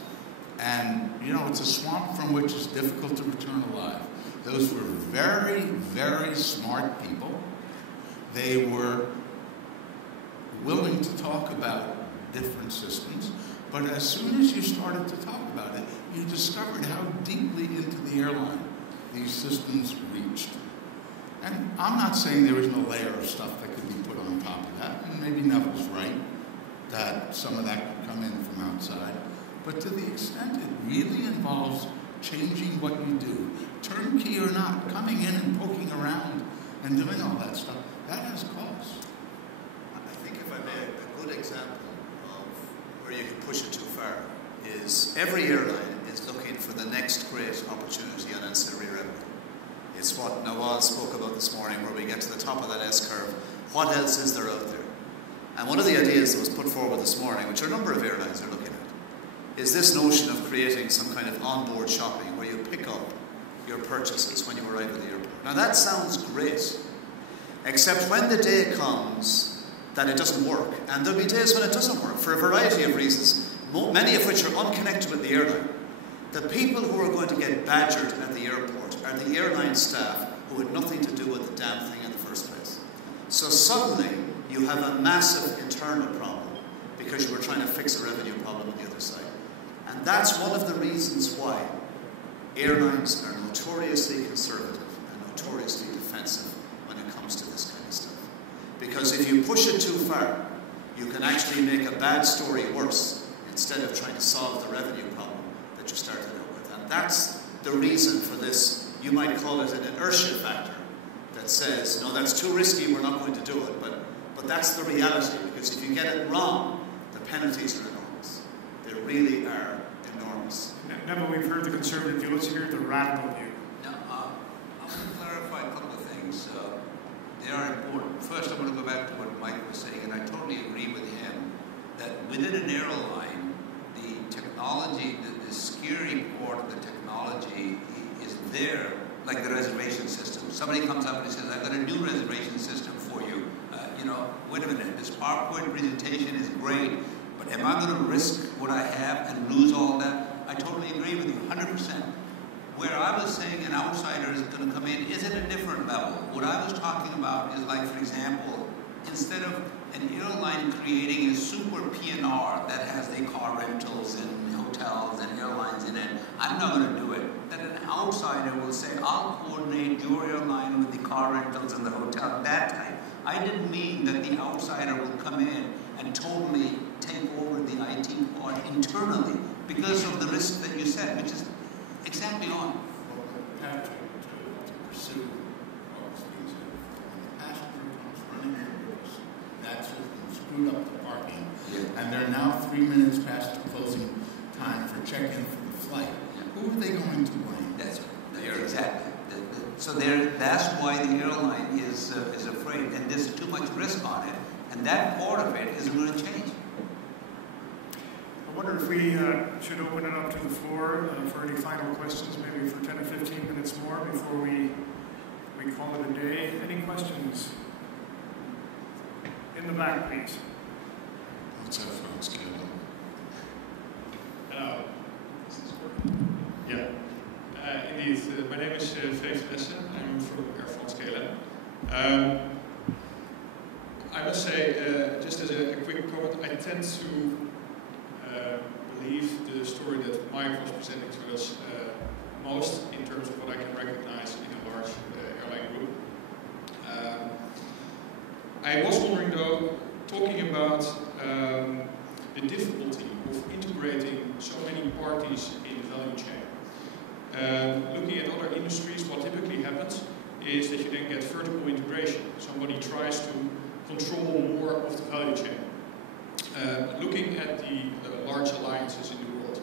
and it's a swamp from which it's difficult to return alive. Those were very, very smart people. They were willing to talk about different systems, but as soon as you started to talk about it, you discovered how deeply into the airline these systems reached. And I'm not saying there was no layer of stuff that could be put on top of that, and maybe Neville's right that some of that could come in from outside, but to the extent it really involves changing what you do, turnkey or not, coming in and poking around and doing all that stuff, that has costs. I think if I may, a good example of where you can push it too far is every airline is looking for the next great opportunity on ancillary revenue. It's what Nawal spoke about this morning, where we get to the top of that S-curve. What else is there out there? And one of the ideas that was put forward this morning, which a number of airlines are looking at, is this notion of creating some kind of onboard shopping where you pick up your purchases when you arrive at the airport. Now that sounds great, except when the day comes that it doesn't work, and there'll be days when it doesn't work for a variety of reasons, many of which are unconnected with the airline. The people who are going to get badgered at the airport are the airline staff who had nothing to do with the damn thing in the first place. So suddenly you have a massive internal problem because you were trying to fix a revenue problem on the other side. And that's one of the reasons why airlines are notoriously conservative and notoriously defensive when it comes to this kind of stuff. Because if you push it too far, you can actually make a bad story worse instead of trying to solve the revenue problem that you started out with. And that's the reason for this. You might call it an inertia factor that says, no, that's too risky, we're not going to do it. But that's the reality, because if you get it wrong, the penalties are enormous. They really are enormous. Neville, we've heard the conservative view. Let's hear the radical view. Now, I want to clarify a couple of things. They are important. First, I want to go back to what Mike was saying, and I totally agree with him that within an airline, the technology, the scary part of the technology is there, like the reservation system. Somebody comes up and says, I've got a new reservation system for you. Wait a minute, this PowerPoint presentation is great, but am I going to risk what I have and lose all that? I totally agree with you, 100%. Where I was saying an outsider is going to come in is at a different level. What I was talking about is, like, for example, instead of an airline creating a super P&R that has the car rentals and hotels and airlines in it, I'm not going to do it. That an outsider will say, I'll coordinate your airline with the car rentals and the hotel, that type. I didn't mean that the outsider will come in and totally take over the IT part internally because of the risk that you said, which is exactly on. Well, Patrick, to pursue what was being said, when the passenger comes running indoors, that's what screwed up the parking, and they're now 3 minutes past the closing time for check-in for the flight. Who are they going to blame? That's right. You're exactly. So that's why the airline is afraid, and there's too much risk on it, and that part of it isn't going to change. I wonder if we should open it up to the floor for any final questions, maybe for 10 or 15 minutes more before we call it a day. Any questions? In the back, please. That's Air France, KLM. Is this working? Yeah. Indeed, my name is Veef Lessen. I'm from Air France KLM. I must say, just as a quick comment, I tend to believe the story that Mike was presenting to us most in terms of what I can recognize in a large airline group. I was wondering though, talking about the difficulty of integrating so many parties in the value chain. Looking at other industries, what typically happens is that you then get vertical integration. Somebody tries to control more of the value chain. Looking at the large alliances in the world,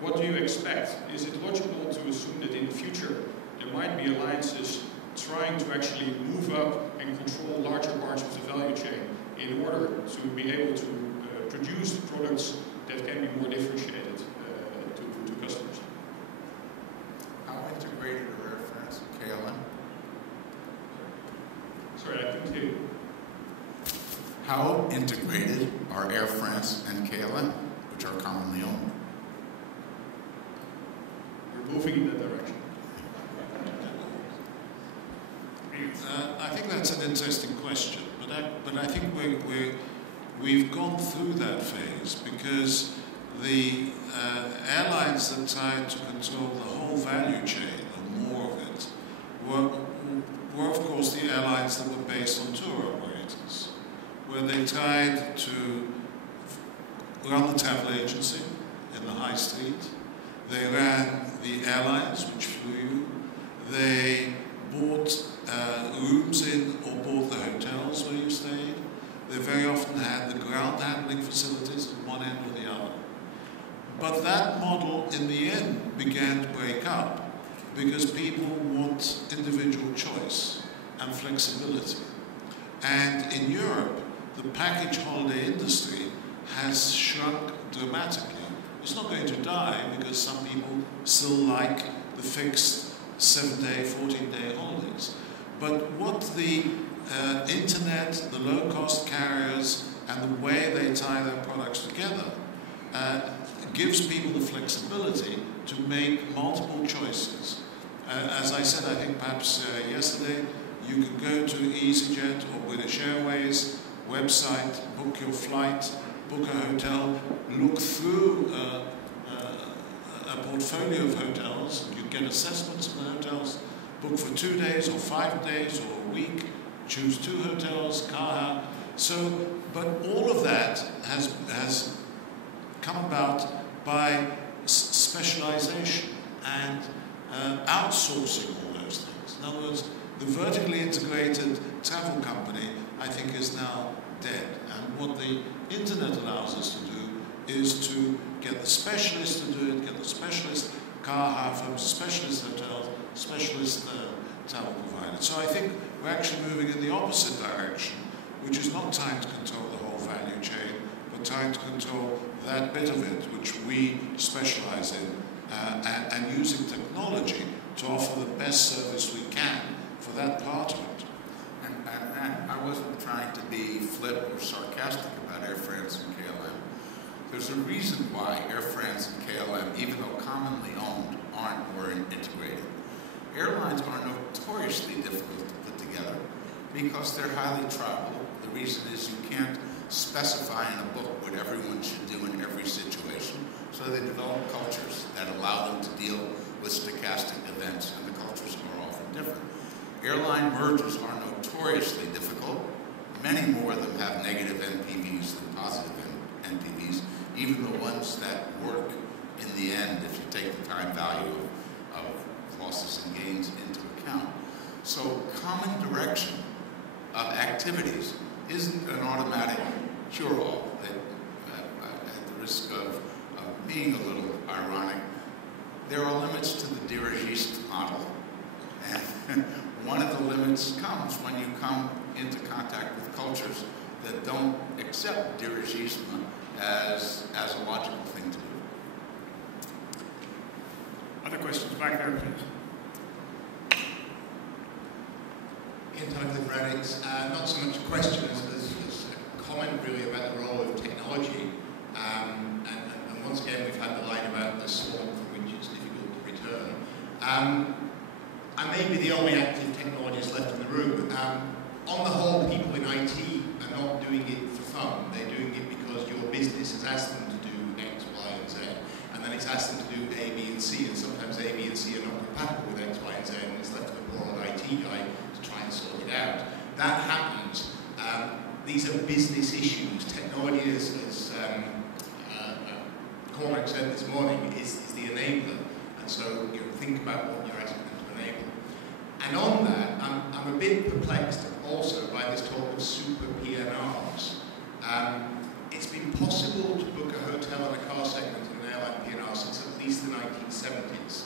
what do you expect? Is it logical to assume that in the future there might be alliances trying to actually move up and control larger parts of the value chain in order to be able to produce products that can be more differentiated to customers? How integrated are Air France and KLM? Sorry, I couldn't hear you. How integrated are Air France and KLM, which are commonly owned? We're moving in that direction. I think that's an interesting question, but I think we've gone through that phase because the airlines that tried to control the whole value chain and more of it were of course the airlines that were based on tour operators, where they tried to run the travel agency in the high street. They ran the airlines, which flew you. They bought rooms in or bought the hotels where you stayed. They very often had the ground handling facilities at one end or the other. But that model in the end began to break up because people want individual choice and flexibility. And in Europe, the package holiday industry has shrunk dramatically. It's not going to die because some people still like the fixed 7-day, 14-day holidays. But what the internet, the low-cost carriers, and the way they tie their products together gives people the flexibility to make multiple choices. As I said, I think perhaps yesterday, you could go to EasyJet or British Airways website, book your flight, book a hotel, look through a portfolio of hotels. You get assessments of the hotels, book for 2 days or 5 days or a week, choose 2 hotels, car. So, but all of that has come about by specialization and outsourcing all those things. In other words, the vertically integrated travel company, I think, is now dead. And what the internet allows us to do is to get the specialists to do it, get the specialist car hire firms, specialist hotels, specialist travel providers. So I think we're actually moving in the opposite direction, which is not trying to control the whole value chain, but trying to control that bit of it which we specialize in, and using technology to offer the best service we can for that part of it. And I wasn't trying to be flip or sarcastic about Air France and KLM. There's a reason why Air France and KLM, even though commonly owned, aren't more integrated. Airlines are notoriously difficult to put together because they're highly tribal. The reason is you can't specify in a book what everyone should do in every situation. So they develop cultures that allow them to deal with stochastic events, and the cultures are often different. Airline mergers are notoriously difficult. Many more of them have negative NPVs than positive NPVs, even the ones that work in the end if you take the time value of losses and gains into account. So common direction of activities isn't an automatic cure-all. At the risk of being a little ironic, there are limits to the dirigiste model, one of the limits comes when you come into contact with cultures that don't accept dirigisme as a logical thing to do. Other questions back there, please. Anti-Democrats, not so much a question as a comment really about the role of technology. And once again, we've had the line about the swarm from which it's difficult to return. I may be the only active technologist left in the room. On the whole, people in IT are not doing it for fun. They're doing it because your business has asked them to do X, Y, and Z. And then it's asked them to do A, B, and C. And sometimes A, B, and C are not compatible with X, Y, and Z. And it's left to the poor old IT guy to try and sort it out. That happens. These are business issues. Technology, as Cormac said this morning, is the enabler. And so think about what you're asking them to enable. And on that, I'm a bit perplexed also by this talk of super PNRs. It's been possible to book a hotel and a car segment in an airline PNR since at least the 1970s.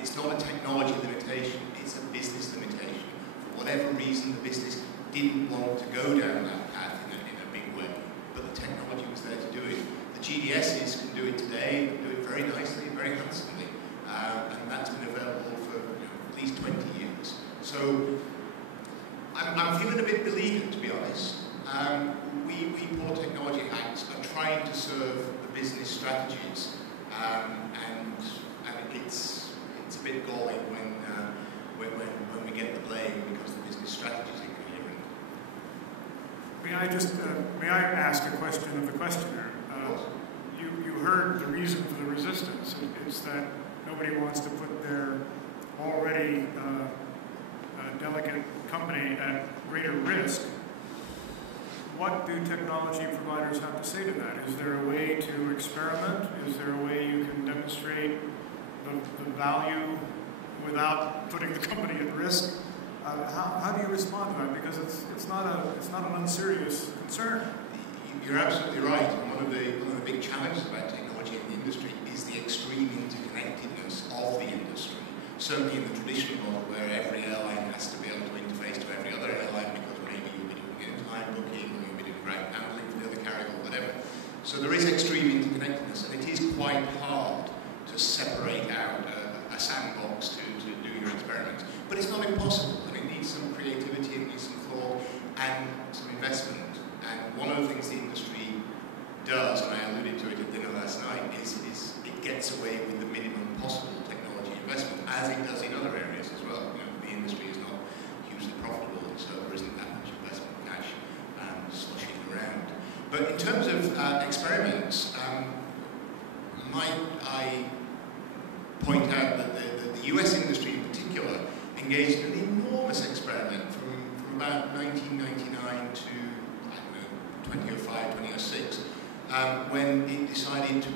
It's not a technology limitation, it's a business limitation. For whatever reason, the business didn't want to go down that path in a big way, but the technology was there to do it. The GDSs can do it today, they do it very nicely, very handsomely, and that's been available for at least 20 years. So I'm feeling a bit beleaguered, to be honest. We poor technology hacks are trying to serve the business strategies, and it's a bit galling when we get the blame because the business strategies are incoherent. May I ask a question of the questioner? You heard the reason for the resistance. It's that nobody wants to put their already delicate company at greater risk. What do technology providers have to say to that? Is there a way to experiment? Is there a way you can demonstrate the value without putting the company at risk? How do you respond to that? Because it's not an unserious concern. You're absolutely right. And one of the big challenges about technology in the industry is the extreme interconnectedness of the industry. Certainly in the traditional model, where every airline has to be able to interface to every other airline because maybe you'll be doing in-time booking, or you'll be doing ground handling for the other carrier, or whatever. So there is extreme interconnectedness, and it is quite hard to separate out a sandbox to do your experiments. But it's not impossible, and it needs some creativity, it needs some thought, and some investment. And one of the things the industry does, and I alluded to it at dinner last night, is it gets away with the minimum possible technology investment, as it does in other areas as well. The industry is not hugely profitable, and so there isn't that much investment cash sloshing around. But in terms of experiments, might I point out that the US industry in particular engaged in an enormous experiment from about 1999 to 2005, 2006, when it decided to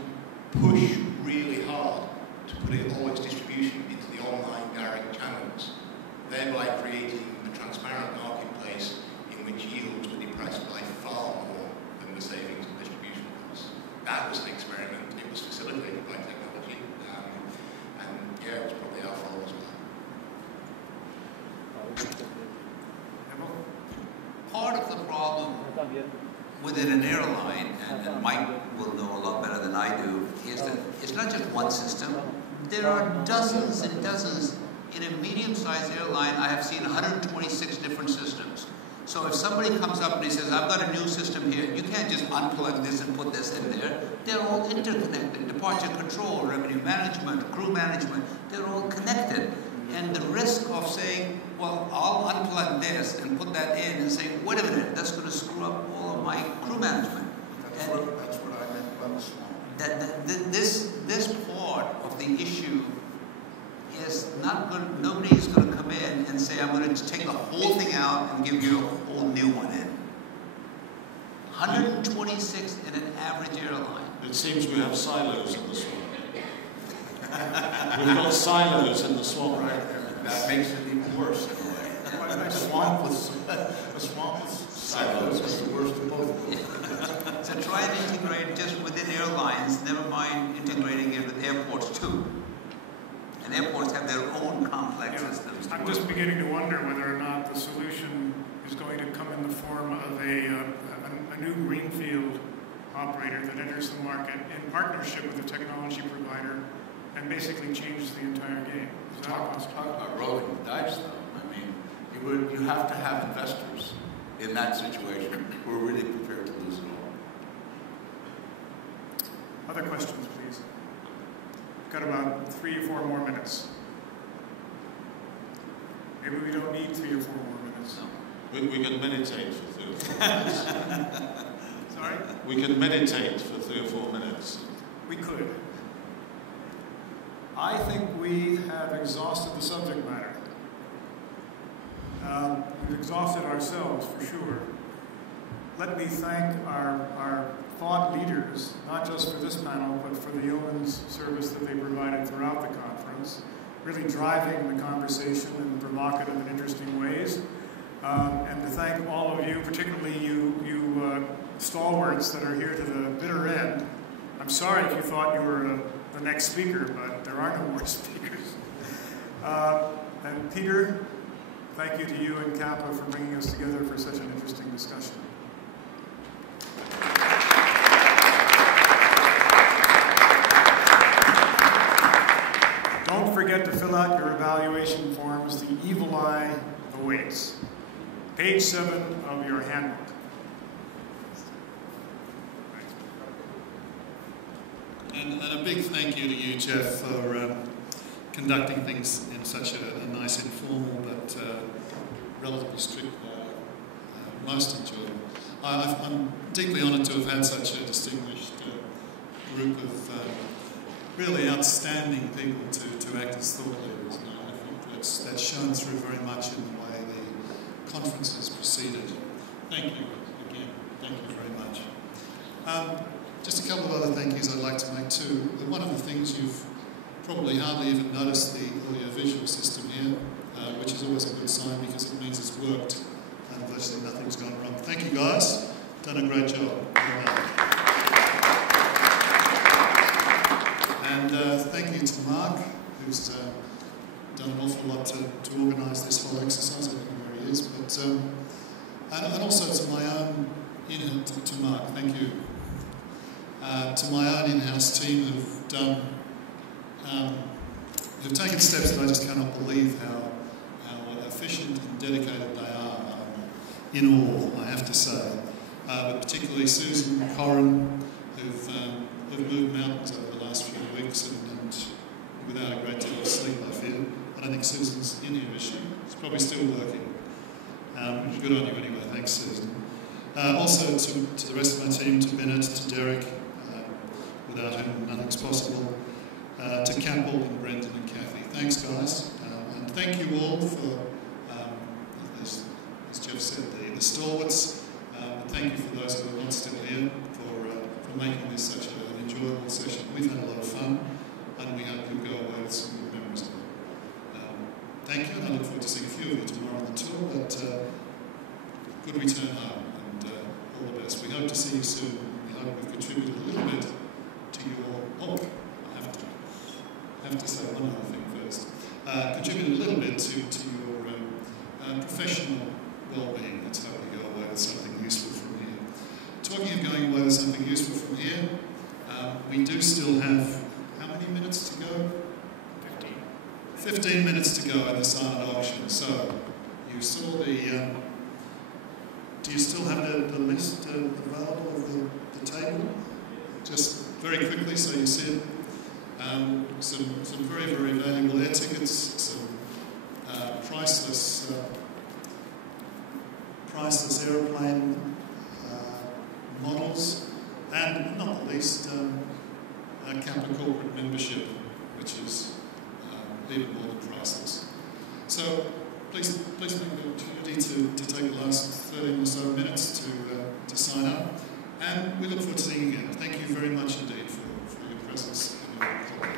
push really hard to put all its distribution into the online direct channels, thereby creating a transparent marketplace in which yields were depressed by far more than the savings and distribution costs. That was an experiment. It was facilitated by technology, and yeah, it was probably our fault as well. Part of the problem within an airline, and Mike will know a lot better than I do, is that it's not just one system. There are dozens and dozens. In a medium-sized airline, I have seen 126 different systems. So if somebody comes up and he says, I've got a new system here, you can't just unplug this and put this in there. They're all interconnected. Departure control, revenue management, crew management, they're all connected. And the risk of saying, well, I'll unplug this and put that in and say, wait a minute, that's going to screw up all of my crew management. That's what I meant by the small. This part of the issue is not good. Nobody is going to come in and say, I'm going to take the whole thing out and give you a whole new one in. 126 in an average airline. It seems we have silos in the swamp. We've got silos in the swamp. Right. That makes it even worse in a way. A swamp with silos is the worst of both. So try and integrate just within airlines, never mind integrating it with airports too. And airports have their own complex systems. I'm just beginning to wonder whether or not the solution is going to come in the form of a new greenfield operator that enters the market in partnership with a technology provider and basically changes the entire game. Talk about rolling the dice, though. I mean, you have to have investors in that situation who are really prepared to lose it all. Other questions, please? We've got about 3 or 4 more minutes. Maybe we don't need 3 or 4 more minutes. We can meditate for 3 or 4 minutes. Sorry? We can meditate for 3 or 4 minutes. We could. I think we have exhausted the subject matter. We've exhausted ourselves, for sure. Let me thank our thought leaders, not just for this panel, but for the yeoman's service that they provided throughout the conference, really driving the conversation in provocative and interesting ways. And to thank all of you, particularly you stalwarts that are here to the bitter end. I'm sorry if you thought you were the next speaker, but there are no more speakers. And Peter, thank you to you and CAPA for bringing us together for such an interesting discussion. Don't forget to fill out your evaluation forms. The evil eye awaits. Page 7 of your handbook. And a big thank you to you, Jeff, for conducting things in such a nice, informal but relatively strict way. Most enjoyable. I'm deeply honoured to have had such a distinguished group of really outstanding people to act as thought leaders. And I think that's shown through very much in the way the conference has proceeded. Thank you again. Thank you very much. Just a couple of other thank yous I'd like to make too. One of the things you've probably hardly even noticed the audio-visual system here, which is always a good sign because it means it's worked and virtually nothing's gone wrong. Thank you guys. Done a great job. Well done. And thank you to Mark, who's done an awful lot to organise this whole exercise. I don't know where he is, but and also to my own to Mark. Thank you. To my own in-house team who've taken steps that I just cannot believe how efficient and dedicated they are. In awe, I have to say. But particularly Susan and Corin, who've moved mountains over the last few weeks and without a great deal of sleep, I feel. I don't think Susan's in here, is she? She's probably still working. Good on you anyway. Thanks, Susan. Also to the rest of my team, to Bennett, to Derek, without whom nothing's possible, to Campbell and Brendan and Kathy. Thanks, guys. And thank you all for, as Jeff said, the stalwarts. Thank you for those who are not still here for making this such an enjoyable session. We've had a lot of fun, and we hope you'll go away with some good memories of it. Thank you, and I look forward to seeing a few of you tomorrow on the tour, but good return home, and all the best. We hope to see you soon. We hope we've contributed a little bit to your... Oh, I have to say one other thing first. Contributed a little bit to your professional well-being. Let's hope you go away with something useful from here. Talking of going away with something useful from here, we do still have, how many minutes to go? 15 minutes to go in the silent auction. So, you saw the... do you still have the list available of the table? Just very quickly, so you see it. Some very, very valuable air tickets, some priceless aeroplane models, and not the least, CAPA corporate membership, which is even more than priceless. So please make the opportunity to take the last 13 or so minutes to sign up, and we look forward to seeing you again. Thank you very much indeed for your presence and your